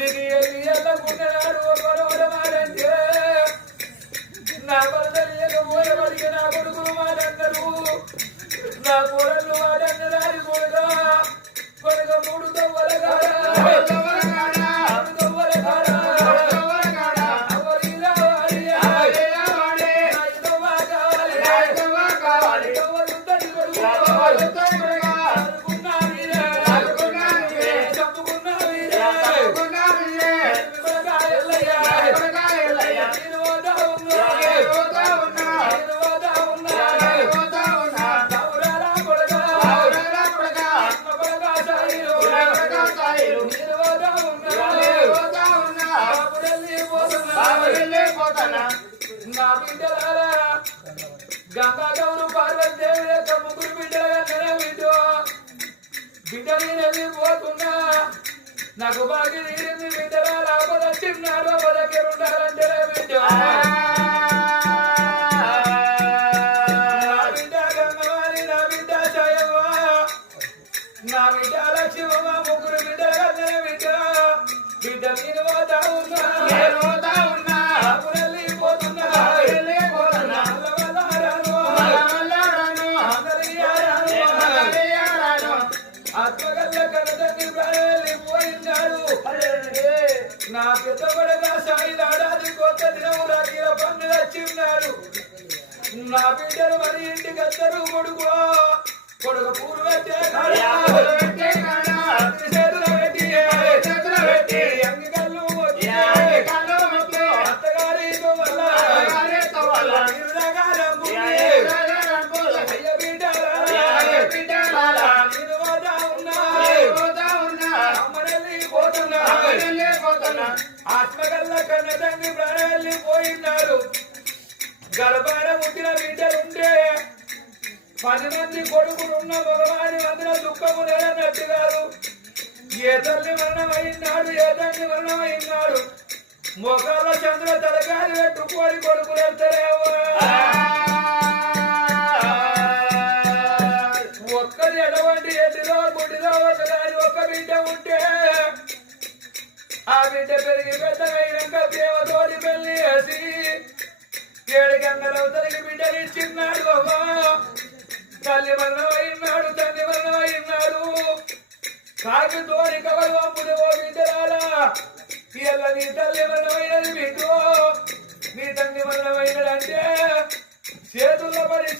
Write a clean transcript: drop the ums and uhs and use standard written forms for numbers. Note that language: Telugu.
నీకు ఎల్లకున్నాడు ఒకరోజు మారంటే నా వరదలు పోయబడికి నా కొడుకులు మాటన్నారు నా కూరలు వాడన్నదారి కూడా కొడుక మూడు దొవ్వల నా బిడ్డలారా గంగా గౌరు పార్వతీదేవి యొక్క ముగ్గురు బిడ్డలుగా బిడ్డ వెళ్ళిపోతున్నా నాకు బాగా తీరింది బిడ్డలారా చిన్నాడు దగ్గర ఉండాలంటే బిడ్డ నా బిడ్డ గంగవాణి నా బిడ్డ జయవ్వ నా బిడ్డ లక్ష్మమ్మ ముగ్గురు బిడ్డలుగా బిడ్డ బిడ్డ నేను పోతా ఉన్నా నా పెద్ద కొడగా సాయిదాడాది కొత్త దినము రాగిల పన్ను వచ్చిన్నాడు నా బిడ్డలు మరి ఇంటికి అందరూ కొడుకు పూలు పెట్టే పెట్టి అంగికల్లు అత్తగారితో వల్ల ఆత్మగల్ల కన్న తండ్రి ప్రాణాన్ని పోయినాడు గర్భాన పుట్టిన బిడ్డలుంటే 10 మంది కొడుకులున్న భగవాని వందన దుఃఖము నేనన్నట్టు కాదు ఏ తల్లి మరణమైనాడు ఏ తండ్రి మరణమైనాడు మొఖాల చంద్ర తలకాలి పెట్టుకోని కొడుకులు వెళ్తారేమో ఒక్కది ఎటువంటి ఎదిలో గుడిలో ఒకదాని ఒక్క బిడ్డ ఉంటే ఆ బిడ్డ పెరిగి పెద్దగైనాక దేవతోడి పెళ్లి వేసి 7 గంగలవతలికి బిడ్డనిచ్చిన్నాడు బాబా తల్లి మరణమైనాడు తండ్రి మరణమైనాడు కాకి తోడి కవలు అమ్ముడు ఓ బిడ్డరాలా ఇళ్ళ నీ తల్లి మరణమైనది బిడ్డో నీ తండ్రి మరణమైనదంటే చేతుల్లో పడి